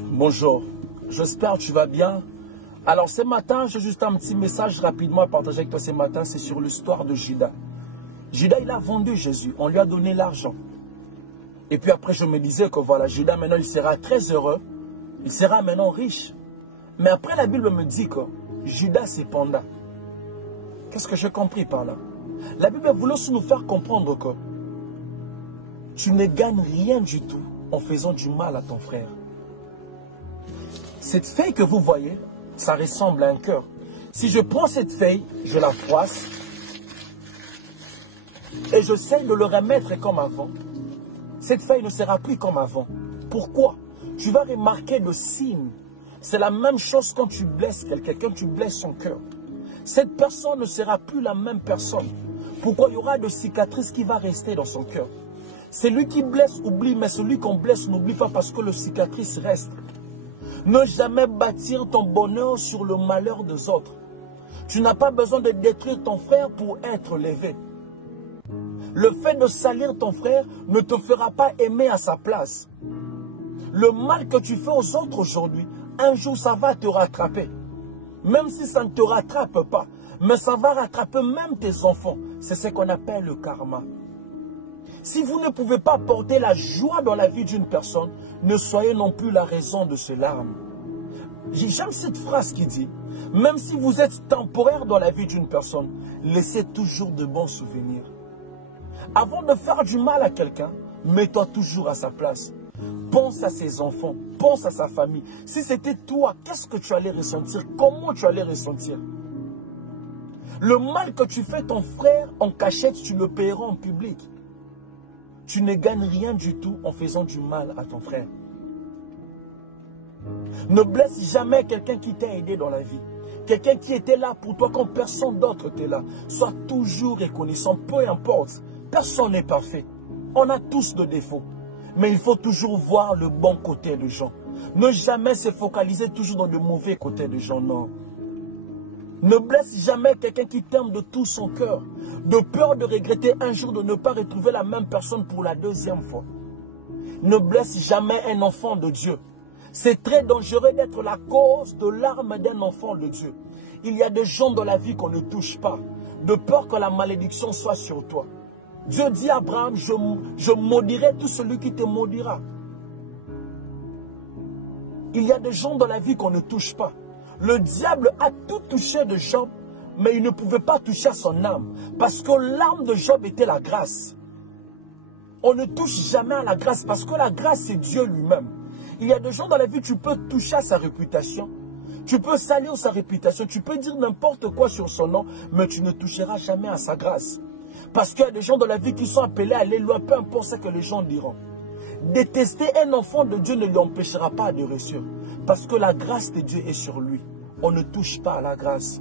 Bonjour, j'espère que tu vas bien. Alors ce matin, j'ai juste un petit message rapidement à partager avec toi ce matin, c'est sur l'histoire de Judas. Judas, il a vendu Jésus, on lui a donné l'argent. Et puis après, je me disais que voilà, Judas maintenant, il sera très heureux, il sera maintenant riche. Mais après, la Bible me dit que Judas cependant, qu'est-ce que j'ai compris par là? La Bible voulait aussi nous faire comprendre que tu ne gagnes rien du tout en faisant du mal à ton frère. Cette feuille que vous voyez, ça ressemble à un cœur. Si je prends cette feuille, je la froisse et j'essaie de le remettre comme avant, cette feuille ne sera plus comme avant. Pourquoi? Tu vas remarquer le signe. C'est la même chose quand tu blesses quelqu'un, quand tu blesses son cœur. Cette personne ne sera plus la même personne. Pourquoi? Il y aura de cicatrices qui vont rester dans son cœur. Celui qui blesse oublie, mais celui qu'on blesse n'oublie pas parce que le cicatrice reste. Ne jamais bâtir ton bonheur sur le malheur des autres. Tu n'as pas besoin de détruire ton frère pour être levé. Le fait de salir ton frère ne te fera pas aimer à sa place. Le mal que tu fais aux autres aujourd'hui, un jour ça va te rattraper. Même si ça ne te rattrape pas, mais ça va rattraper même tes enfants. C'est ce qu'on appelle le karma. Si vous ne pouvez pas porter la joie dans la vie d'une personne, ne soyez non plus la raison de ses larmes. J'aime cette phrase qui dit, même si vous êtes temporaire dans la vie d'une personne, laissez toujours de bons souvenirs. Avant de faire du mal à quelqu'un, mets-toi toujours à sa place. Pense à ses enfants, pense à sa famille. Si c'était toi, qu'est-ce que tu allais ressentir? Comment tu allais ressentir? Le mal que tu fais ton frère en cachette, tu le paieras en public. Tu ne gagnes rien du tout en faisant du mal à ton frère. Ne blesse jamais quelqu'un qui t'a aidé dans la vie. Quelqu'un qui était là pour toi quand personne d'autre était là. Sois toujours reconnaissant, peu importe. Personne n'est parfait. On a tous de défauts. Mais il faut toujours voir le bon côté des gens. Ne jamais se focaliser toujours dans le mauvais côté des gens, non. Ne blesse jamais quelqu'un qui t'aime de tout son cœur, de peur de regretter un jour de ne pas retrouver la même personne pour la deuxième fois. Ne blesse jamais un enfant de Dieu. C'est très dangereux d'être la cause de larmes d'un enfant de Dieu. Il y a des gens dans la vie qu'on ne touche pas, de peur que la malédiction soit sur toi. Dieu dit à Abraham, je maudirai tout celui qui te maudira. Il y a des gens dans la vie qu'on ne touche pas. Le diable a tout touché de Job, mais il ne pouvait pas toucher à son âme. Parce que l'âme de Job était la grâce. On ne touche jamais à la grâce parce que la grâce c'est Dieu lui-même. Il y a des gens dans la vie, tu peux toucher à sa réputation. Tu peux salir sa réputation, tu peux dire n'importe quoi sur son nom, mais tu ne toucheras jamais à sa grâce. Parce qu'il y a des gens dans la vie qui sont appelés à aller loin, peu importe ce que les gens diront. Détester un enfant de Dieu ne lui empêchera pas de réussir. Parce que la grâce de Dieu est sur lui. On ne touche pas à la grâce.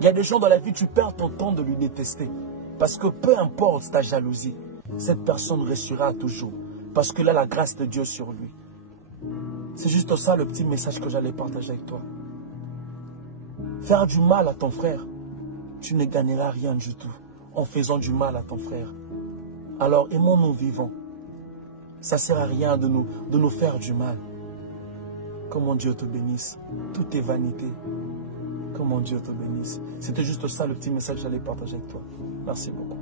Il y a des gens dans la vie, tu perds ton temps de lui détester. Parce que peu importe ta jalousie, cette personne réussira toujours. Parce que là, la grâce de Dieu sur lui. C'est juste ça le petit message que j'allais partager avec toi. Faire du mal à ton frère, tu ne gagneras rien du tout en faisant du mal à ton frère. Alors aimons-nous vivants. Ça ne sert à rien de nous faire du mal. Que mon Dieu te bénisse. Tout est vanité. Que mon Dieu te bénisse. C'était juste ça le petit message que j'allais partager avec toi. Merci beaucoup.